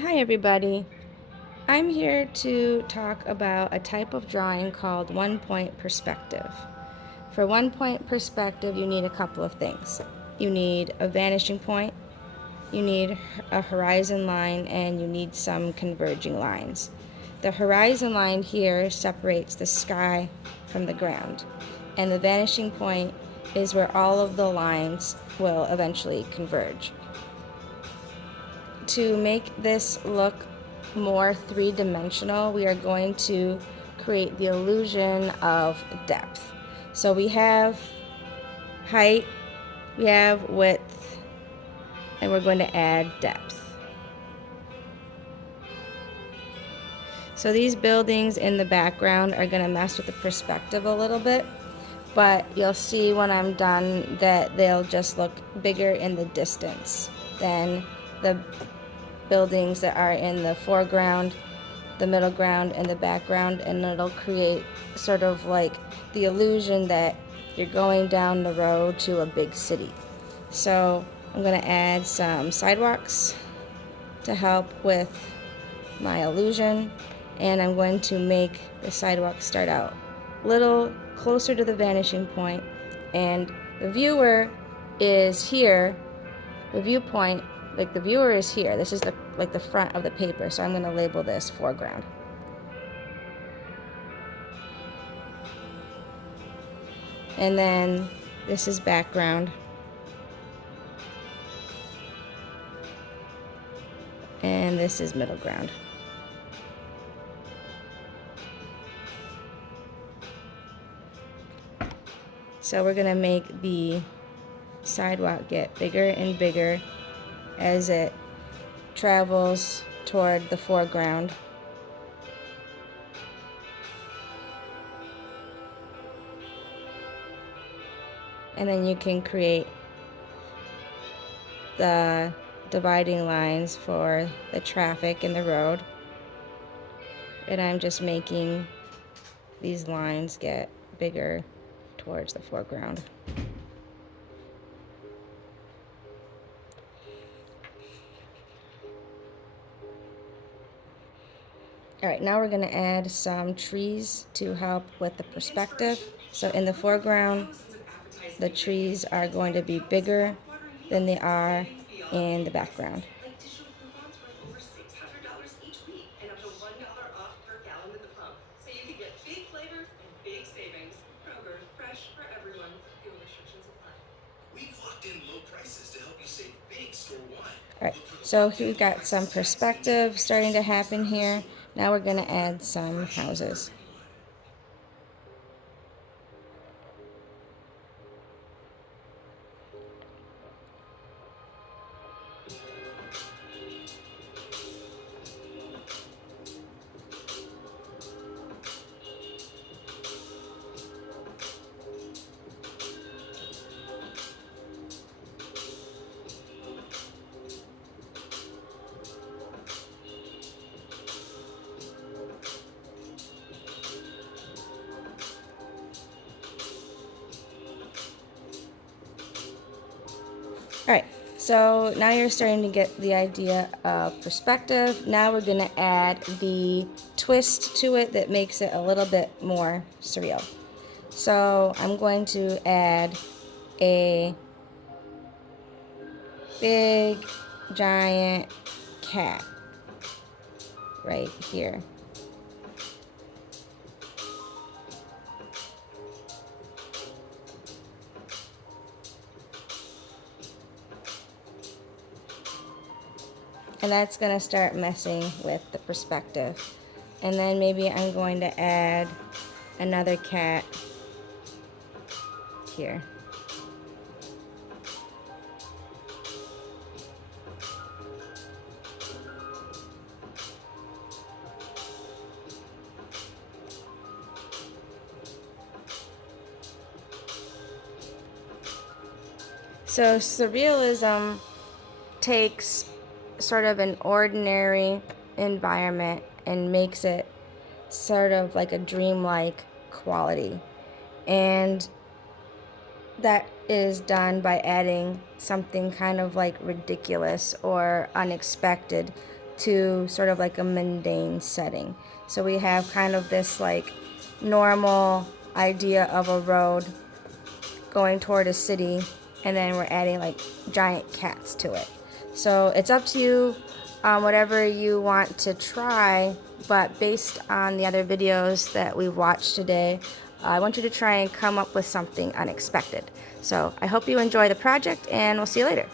Hi everybody. I'm here to talk about a type of drawing called one-point perspective. For one-point perspective, you need a couple of things. You need a vanishing point, you need a horizon line, and you need some converging lines. The horizon line here separates the sky from the ground, and the vanishing point is where all of the lines will eventually converge. To make this look more three-dimensional, we are going to create the illusion of depth. So we have height, we have width, and we're going to add depth. So these buildings in the background are going to mess with the perspective a little bit, but you'll see when I'm done that they'll just look bigger in the distance than the buildings that are in the foreground, the middle ground, and the background, and it'll create sort of like the illusion that you're going down the road to a big city. So I'm going to add some sidewalks to help with my illusion, and I'm going to make the sidewalk start out a little closer to the vanishing point, and the viewer is here, the viewpoint, like the viewer is here. This is the front of the paper, so I'm going to label this foreground. And then this is background. And this is middle ground. So we're going to make the sidewalk get bigger and bigger as it travels toward the foreground. And then you can create the dividing lines for the traffic in the road. And I'm just making these lines get bigger towards the foreground. Alright, now we're going to add some trees to help with the perspective. So in the foreground, the trees are going to be bigger than they are in the background. Like digital coupons worth over $600 each week and up to $1 off per gallon at the pump. So you can get big flavors and big savings. Kroger, fresh for everyone. Fuel restrictions apply. We've locked in low prices to help you save big store-wide. Alright, Look for the so locked in we've low got some prices tags and get an perspective extra starting to 6 months happen early here. soon. Now we're going to Kroger, add some fresh for houses. everyone. Alright, so now you're starting to get the idea of perspective. Now we're going to add the twist to it that makes it a little bit more surreal. So I'm going to add a big giant cat right here. And that's going to start messing with the perspective. And then maybe I'm going to add another cat here. So surrealism takes sort of an ordinary environment and makes it sort of like a dreamlike quality. And that is done by adding something kind of like ridiculous or unexpected to sort of like a mundane setting. So we have kind of this like normal idea of a road going toward a city, and then we're adding like giant cats to it. So it's up to you, whatever you want to try, but based on the other videos that we've watched today, I want you to try and come up with something unexpected. So I hope you enjoy the project, and we'll see you later.